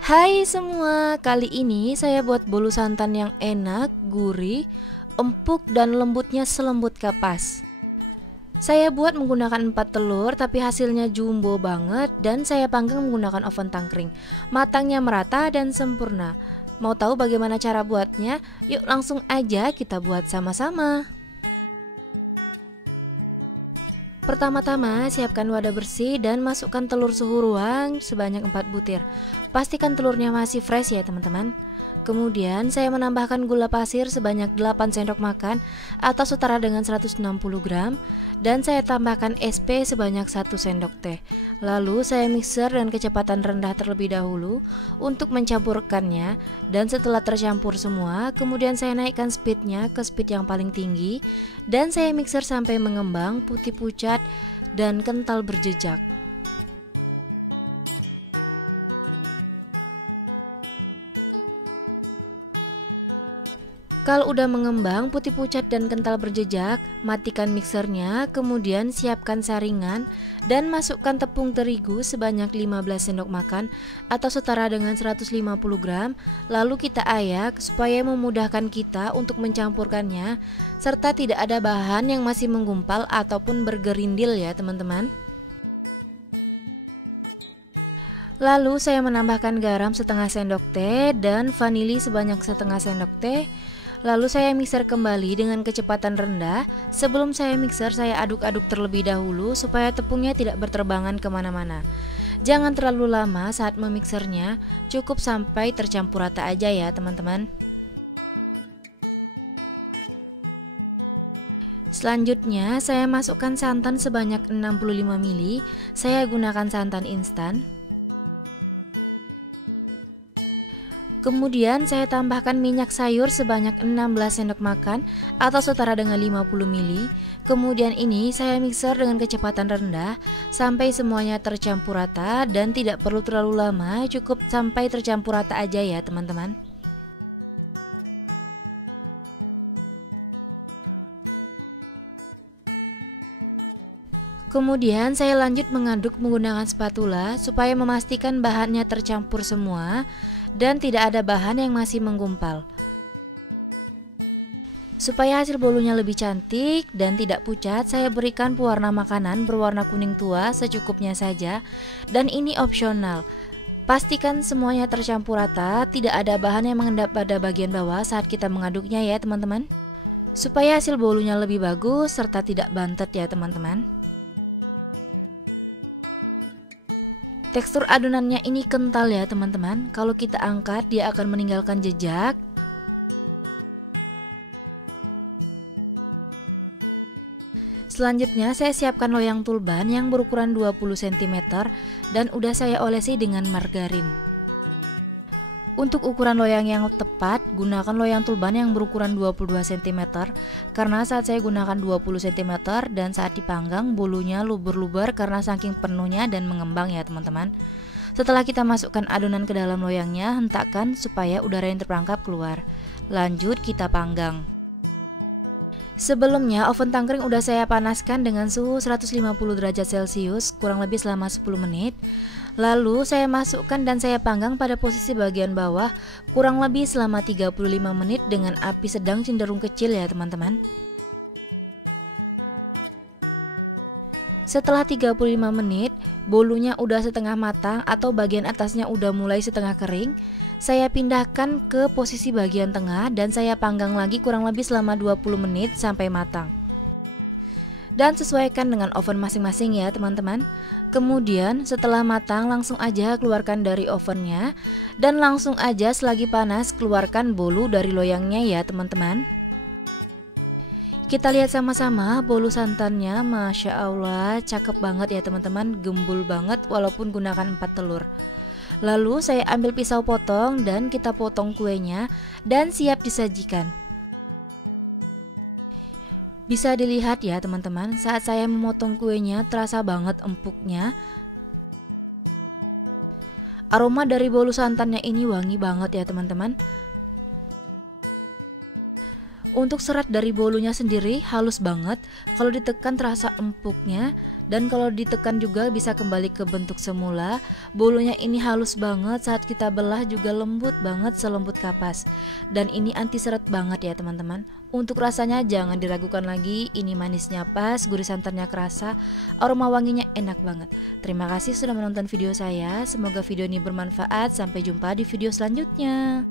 Hai semua, kali ini saya buat bolu santan yang enak, gurih, empuk dan lembutnya selembut kapas. Saya buat menggunakan 4 telur tapi hasilnya jumbo banget dan saya panggang menggunakan oven tangkring. Matangnya merata dan sempurna. Mau tahu bagaimana cara buatnya? Yuk langsung aja kita buat sama-sama. Pertama-tama siapkan wadah bersih dan masukkan telur suhu ruang sebanyak 4 butir. Pastikan telurnya masih fresh ya teman-teman. Kemudian saya menambahkan gula pasir sebanyak 8 sendok makan atau setara dengan 160 gram dan saya tambahkan SP sebanyak 1 sendok teh. Lalu saya mixer dengan kecepatan rendah terlebih dahulu untuk mencampurkannya, dan setelah tercampur semua kemudian saya naikkan speednya ke speed yang paling tinggi dan saya mixer sampai mengembang putih pucat dan kental berjejak. Kalau udah mengembang, putih pucat dan kental berjejak, matikan mixernya, kemudian siapkan saringan dan masukkan tepung terigu sebanyak 15 sendok makan atau setara dengan 150 gram. Lalu kita ayak supaya memudahkan kita untuk mencampurkannya serta tidak ada bahan yang masih menggumpal ataupun bergerindil ya teman-teman. Lalu saya menambahkan garam setengah sendok teh dan vanili sebanyak setengah sendok teh. Lalu saya mixer kembali dengan kecepatan rendah. Sebelum saya mixer, saya aduk-aduk terlebih dahulu supaya tepungnya tidak berterbangan kemana-mana. Jangan terlalu lama saat memixernya, cukup sampai tercampur rata aja ya teman-teman. Selanjutnya saya masukkan santan sebanyak 65 ml. Saya gunakan santan instan. Kemudian saya tambahkan minyak sayur sebanyak 16 sendok makan atau setara dengan 50 ml. Kemudian ini saya mixer dengan kecepatan rendah sampai semuanya tercampur rata dan tidak perlu terlalu lama, cukup sampai tercampur rata aja ya teman-teman. Kemudian saya lanjut mengaduk menggunakan spatula supaya memastikan bahannya tercampur semua dan tidak ada bahan yang masih menggumpal. Supaya hasil bolunya lebih cantik dan tidak pucat, saya berikan pewarna makanan berwarna kuning tua secukupnya saja dan ini opsional. Pastikan semuanya tercampur rata, tidak ada bahan yang mengendap pada bagian bawah saat kita mengaduknya ya teman-teman. Supaya hasil bolunya lebih bagus serta tidak bantet ya teman-teman. Tekstur adonannya ini kental ya teman-teman. Kalau kita angkat dia akan meninggalkan jejak. Selanjutnya saya siapkan loyang tulban yang berukuran 20 cm dan udah saya olesi dengan margarin. Untuk ukuran loyang yang tepat, gunakan loyang tulban yang berukuran 22 cm karena saat saya gunakan 20 cm dan saat dipanggang bolunya luber-luber karena saking penuhnya dan mengembang ya teman-teman. Setelah kita masukkan adonan ke dalam loyangnya, hentakkan supaya udara yang terperangkap keluar. Lanjut kita panggang. Sebelumnya oven tangkring udah saya panaskan dengan suhu 150 derajat Celcius kurang lebih selama 10 menit. Lalu saya masukkan dan saya panggang pada posisi bagian bawah kurang lebih selama 35 menit dengan api sedang cenderung kecil ya teman-teman. Setelah 35 menit, bolunya udah setengah matang atau bagian atasnya udah mulai setengah kering. Saya pindahkan ke posisi bagian tengah dan saya panggang lagi kurang lebih selama 20 menit sampai matang. Dan sesuaikan dengan oven masing-masing ya teman-teman. Kemudian setelah matang langsung aja keluarkan dari ovennya dan langsung aja selagi panas keluarkan bolu dari loyangnya ya teman-teman. Kita lihat sama-sama bolu santannya, Masya Allah cakep banget ya teman-teman, gembul banget walaupun gunakan 4 telur. Lalu saya ambil pisau potong dan kita potong kuenya dan siap disajikan. Bisa dilihat ya teman-teman, saat saya memotong kuenya terasa banget empuknya. Aroma dari bolu santannya ini wangi banget ya teman-teman. Untuk serat dari bolunya sendiri halus banget, kalau ditekan terasa empuknya, dan kalau ditekan juga bisa kembali ke bentuk semula. Bolunya ini halus banget, saat kita belah juga lembut banget, selembut kapas. Dan ini anti seret banget ya teman-teman. Untuk rasanya jangan diragukan lagi, ini manisnya pas, gurih santannya kerasa, aroma wanginya enak banget. Terima kasih sudah menonton video saya, semoga video ini bermanfaat, sampai jumpa di video selanjutnya.